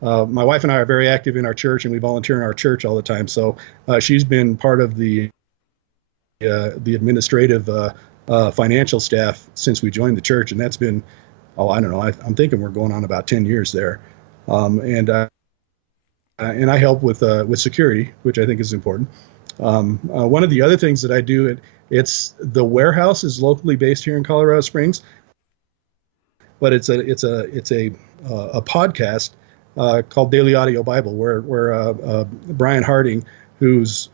my wife and I are very active in our church, and we volunteer in our church all the time. So she's been part of the administrative financial staff since we joined the church, and that's been, oh, I don't know, I'm thinking we're going on about 10 years there. And I help with security, which I think is important. One of the other things that I do, it's the warehouse is locally based here in Colorado Springs, but it's a podcast called Daily Audio Bible, where Brian Harding, who's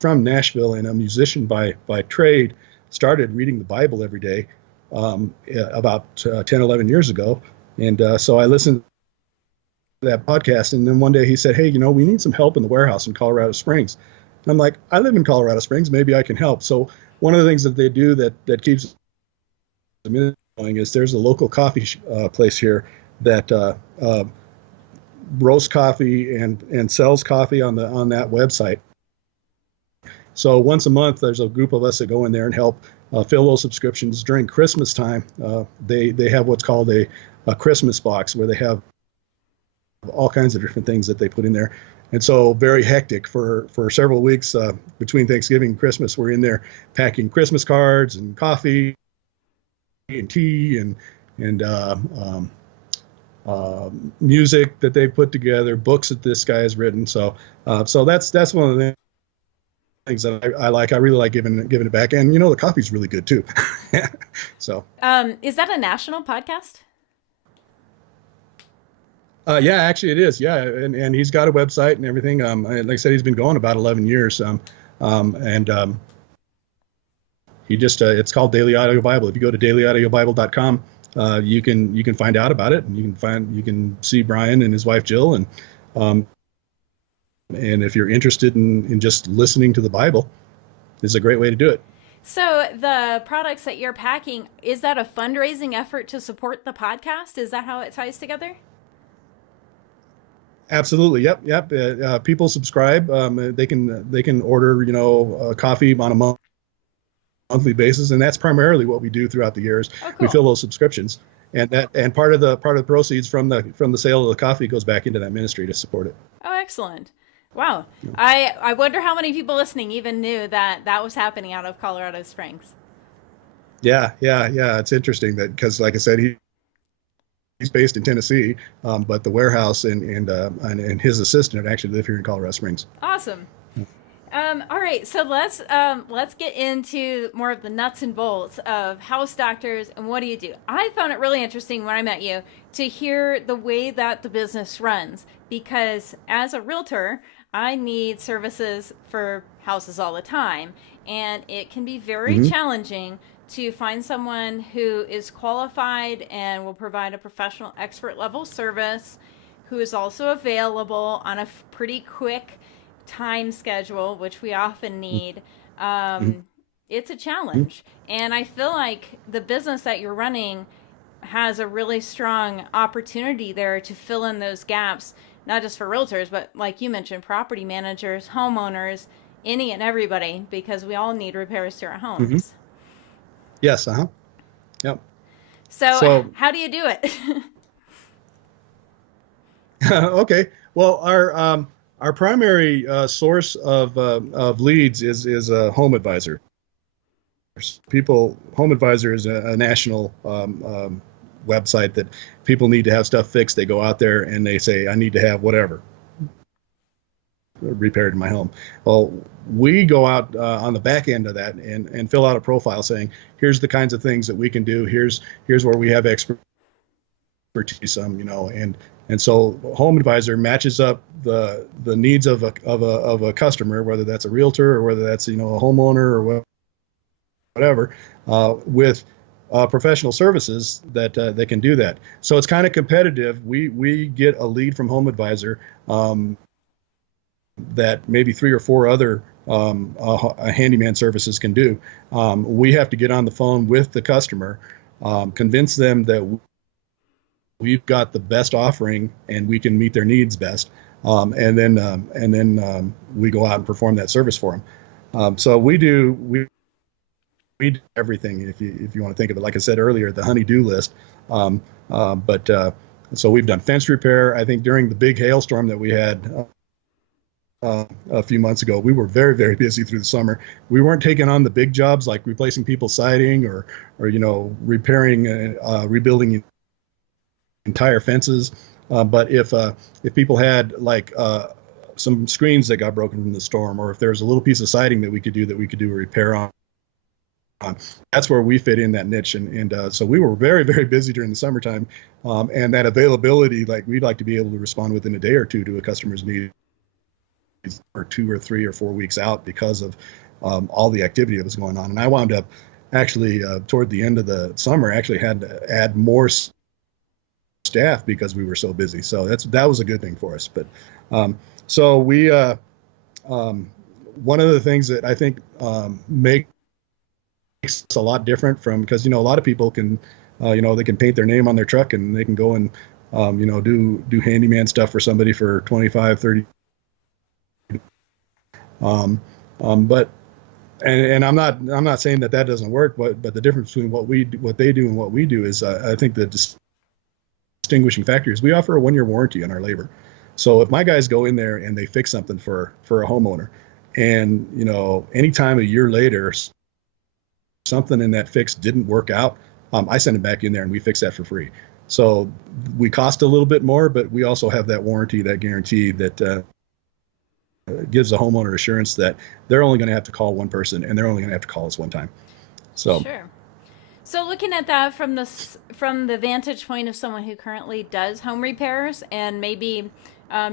from Nashville and a musician by trade, started reading the Bible every day about 10, 11 years ago. And so I listened to that podcast. And then one day he said, hey, we need some help in the warehouse in Colorado Springs. And I'm like, I live in Colorado Springs. Maybe I can help. So one of the things that they do that keeps them going is there's a local coffee place here that roasts coffee and sells coffee on that website. So once a month, there's a group of us that go in there and help fill those subscriptions. During Christmas time, they have what's called a Christmas box, where they have all kinds of different things that they put in there. And so very hectic for several weeks between Thanksgiving and Christmas. We're in there packing Christmas cards and coffee and tea and music that they put together, books that this guy has written. So that's one of the things that I like. I really like giving it back, and the coffee's really good too. So is that a national podcast? Yeah, actually it is. Yeah, and he's got a website and everything. Like I said, he's been going about 11 years. He just it's called Daily Audio Bible. If you go to dailyaudiobible.com, you can find out about it, and you can see Brian and his wife Jill, and if you're interested in just listening to the Bible, it's a great way to do it. So the products that you're packing, is that a fundraising effort to support the podcast? Is that how it ties together? Absolutely. Yep. People subscribe. They can order, coffee on a monthly basis, and that's primarily what we do throughout the years. Oh, cool. We fill those subscriptions, and part of the proceeds from the sale of the coffee goes back into that ministry to support it. Oh, excellent. Wow. I wonder how many people listening even knew that was happening out of Colorado Springs. Yeah. It's interesting that, because like I said, he's based in Tennessee, but the warehouse and his assistant actually live here in Colorado Springs. Awesome. All right, so let's get into more of the nuts and bolts of house doctors and what do you do. I found it really interesting when I met you to hear the way that the business runs, because as a realtor, I need services for houses all the time, and it can be very challenging to find someone who is qualified and will provide a professional expert level service, who is also available on a pretty quick time schedule, which we often need. It's a challenge. And I feel like the business that you're running has a really strong opportunity there to fill in those gaps, not just for realtors, but like you mentioned, property managers, homeowners, any and everybody, because we all need repairs to our homes. Yes. Yep. So how do you do it? Okay. Well, our primary source of leads is a home advisor. Home Advisor is a national website that people need to have stuff fixed. They go out there and they say, I need to have whatever repaired in my home. Well, we go out on the back end of that and fill out a profile saying, here's the kinds of things that we can do. Here's where we have expertise, and so Home Advisor matches up the needs of a customer, whether that's a realtor or whether that's a homeowner or whatever, with professional services that can do that. So it's kind of competitive. We get a lead from Home Advisor that maybe 3 or 4 other handyman services can do. We have to get on the phone with the customer, convince them that we've got the best offering and we can meet their needs best, and then we go out and perform that service for them. So we do everything, if you want to think of it, like I said earlier, the honey-do list. But So we've done fence repair. I think during the big hailstorm that we had a few months ago, we were very, very busy through the summer. We weren't taking on the big jobs like replacing people's siding or repairing, rebuilding entire fences. But if people had like some screens that got broken from the storm, or if there was a little piece of siding that we could do a repair on, that's where we fit in that niche. And so we were very, very busy during the summertime, and that availability, like we'd like to be able to respond within a day or two to a customer's need, or 2 or 3 or 4 weeks out because of all the activity that was going on. And I wound up actually toward the end of the summer actually had to add more staff because we were so busy. So that was a good thing for us. But so we one of the things that I think makes us a lot different from, because a lot of people can they can paint their name on their truck and they can go and do handyman stuff for somebody for 25, 30. But and I'm not saying that doesn't work, but the difference between what they do and what we do is I think the distinguishing factor is we offer a 1-year warranty on our labor. So if my guys go in there and they fix something for a homeowner, and anytime a year later something in that fix didn't work out, I send them back in there and we fix that for free. So we cost a little bit more, but we also have that warranty, that guarantee that gives the homeowner assurance that they're only going to have to call one person and they're only going to have to call us one time. So sure. So looking at that from the vantage point of someone who currently does home repairs and maybe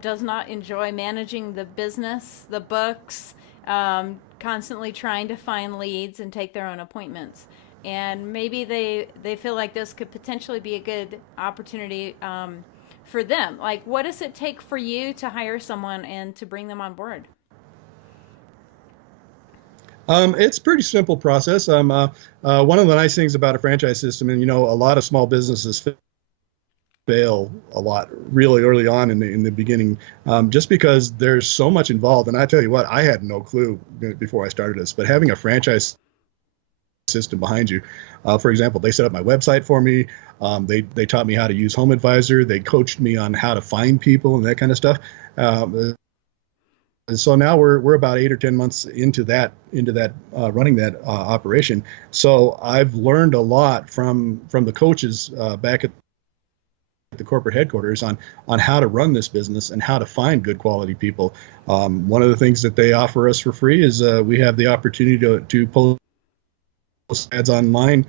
does not enjoy managing the business, the books, constantly trying to find leads and take their own appointments, and maybe they feel like this could potentially be a good opportunity for them. Like, what does it take for you to hire someone and to bring them on board? It's a pretty simple process. One of the nice things about a franchise system, and a lot of small businesses fail a lot really early on in the beginning, just because there's so much involved. And I tell you what, I had no clue before I started this, but having a franchise system behind you, for example, they set up my website for me. They taught me how to use Home Advisor. They coached me on how to find people and that kind of stuff. So now we're about 8 or 10 months into that running that operation. So I've learned a lot from the coaches back at the corporate headquarters on how to run this business and how to find good quality people. One of the things that they offer us for free is we have the opportunity to post ads online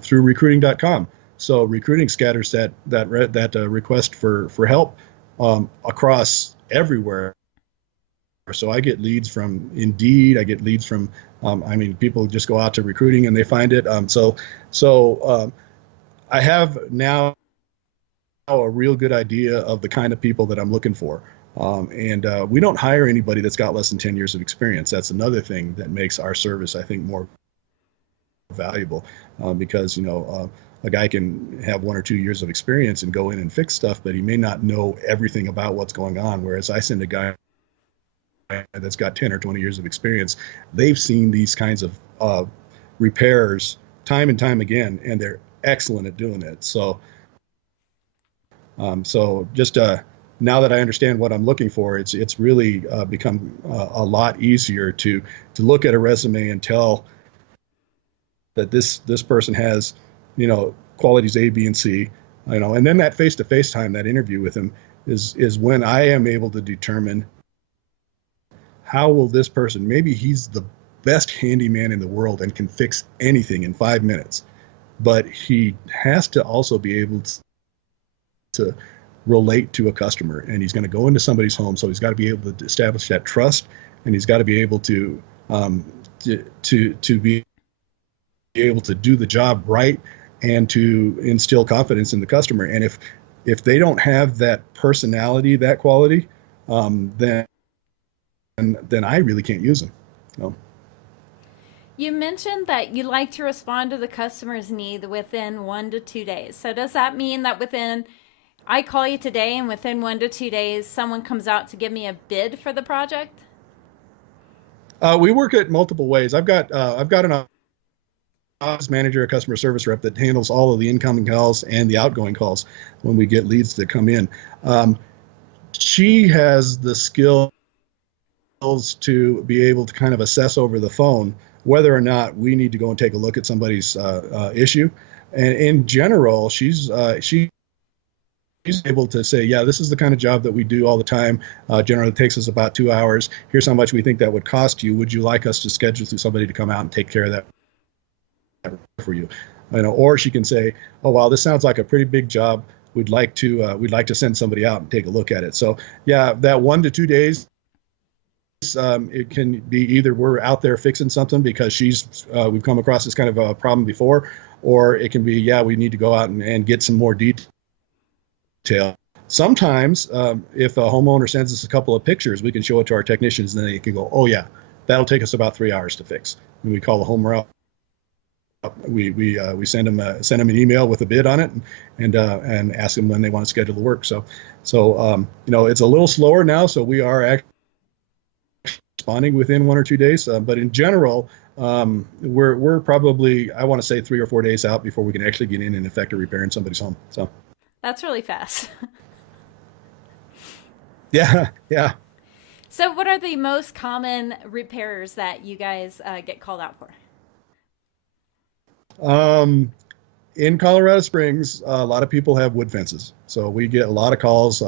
through recruiting.com. So recruiting scatters that request for help across everywhere. So I get leads from Indeed. I get leads from, people just go out to recruiting and they find it. So I have now a real good idea of the kind of people that I'm looking for. And we don't hire anybody that's got less than 10 years of experience. That's another thing that makes our service, I think, more valuable, because a guy can have 1 or 2 years of experience and go in and fix stuff, but he may not know everything about what's going on. Whereas I send a guy that's got 10 or 20 years of experience, they've seen these kinds of repairs time and time again, and they're excellent at doing it. So just now that I understand what I'm looking for, it's really become a lot easier to look at a resume and tell that this person has qualities A, B, and C, and then that face-to-face time, that interview with him is when I am able to determine how will this person, maybe he's the best handyman in the world and can fix anything in 5 minutes, but he has to also be able to relate to a customer, and he's going to go into somebody's home, so he's got to be able to establish that trust, and he's got to be able to be able to do the job right and to instill confidence in the customer. And if they don't have that personality, that quality, then I really can't use them. You mentioned that you like to respond to the customer's need within 1 to 2 days. So does that mean that I call you today and within 1 to 2 days, someone comes out to give me a bid for the project? We work at multiple ways. I've got an office manager, a customer service rep that handles all of the incoming calls and the outgoing calls when we get leads that come in. She has the skills to be able to kind of assess over the phone whether or not we need to go and take a look at somebody's issue. And in general, she's able to say, yeah, this is the kind of job that we do all the time. Generally, it takes us about 2 hours. Here's how much we think that would cost you. Would you like us to schedule somebody to come out and take care of that for you? Or she can say, oh, wow, this sounds like a pretty big job. We'd like to send somebody out and take a look at it. So yeah, that 1 to 2 days, it can be either we're out there fixing something because we've come across this kind of a problem before, or it can be, yeah, we need to go out and get some more detail. Sometimes, if a homeowner sends us a couple of pictures, we can show it to our technicians, and then they can go, oh yeah, that'll take us about 3 hours to fix. And we call the homeowner up. We send them an email with a bid on it, and ask them when they want to schedule the work. So it's a little slower now, so we are actually responding within 1 or 2 days. But in general, we're probably, I want to say, 3 or 4 days out before we can actually get in and effect a repair in somebody's home. So that's really fast. Yeah. So what are the most common repairs that you guys get called out for? In Colorado Springs, a lot of people have wood fences. So we get a lot of calls,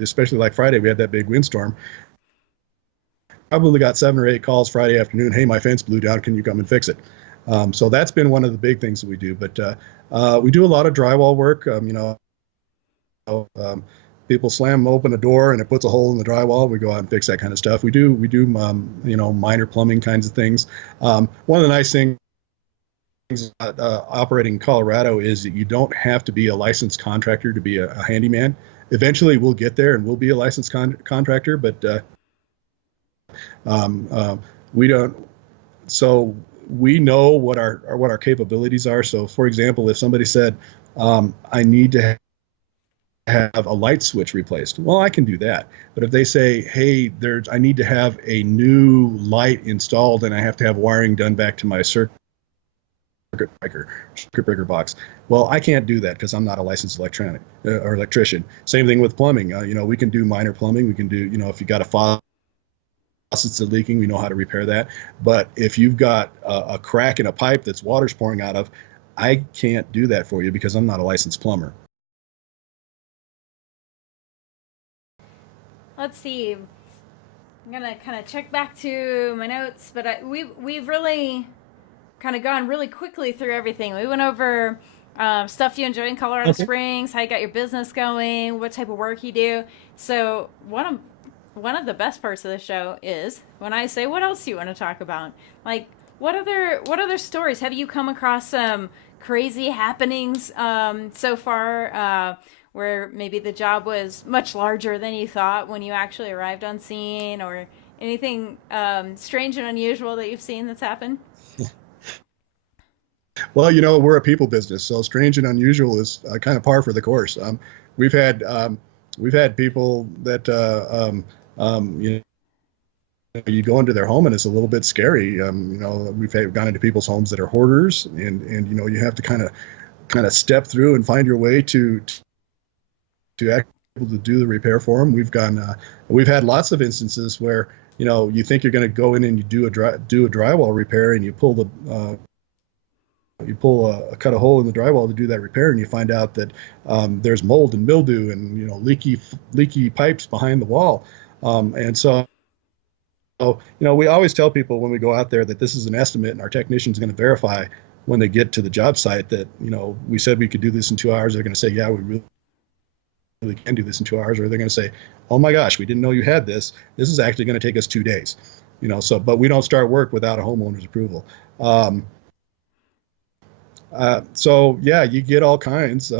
especially like Friday, we had that big windstorm. Probably got 7 or 8 calls Friday afternoon. Hey, my fence blew down. Can you come and fix it? So that's been one of the big things that we do. But we do a lot of drywall work. People slam open a door and it puts a hole in the drywall. We go out and fix that kind of stuff. We do minor plumbing kinds of things. One of the nice things operating in Colorado is that you don't have to be a licensed contractor to be a handyman. Eventually, we'll get there and we'll be a licensed contractor, but we don't. So we know what our capabilities are. So, for example, if somebody said, "I need to have a light switch replaced," well, I can do that. But if they say, "Hey, I need to have a new light installed and I have to have wiring done back to my circuit breaker box," well, I can't do that because I'm not a licensed electrician. Same thing with plumbing. We can do minor plumbing. We can do, if you got a faucet that's leaking, we know how to repair that. But if you've got a crack in a pipe that's water's pouring out of, I can't do that for you because I'm not a licensed plumber. Let's see. I'm gonna kind of check back to my notes, but we've really kind of gone really quickly through everything. We went over stuff you enjoy in Colorado Springs, how you got your business going, what type of work you do. So one of the best parts of the show is when I say, what else do you want to talk about? Like, what other stories have you come across? Some crazy happenings so far, where maybe the job was much larger than you thought when you actually arrived on scene, or anything strange and unusual that you've seen that's happened? Well, we're a people business, so strange and unusual is kind of par for the course. We've had people that you go into their home and it's a little bit scary. We've gone into people's homes that are hoarders, and you have to kind of step through and find your way to actually able to do the repair for them. We've had lots of instances where you think you're going to go in and you do a drywall repair, and you cut a hole in the drywall to do that repair, and you find out that there's mold and mildew and leaky pipes behind the wall, and so we always tell people when we go out there that this is an estimate, and our technician's going to verify when they get to the job site that we said we could do this in 2 hours. They're going to say, yeah, we really can do this in 2 hours, or they're going to say, oh my gosh, we didn't know you had this. This is actually going to take us 2 days. But we don't start work without a homeowner's approval. So yeah, you get all kinds.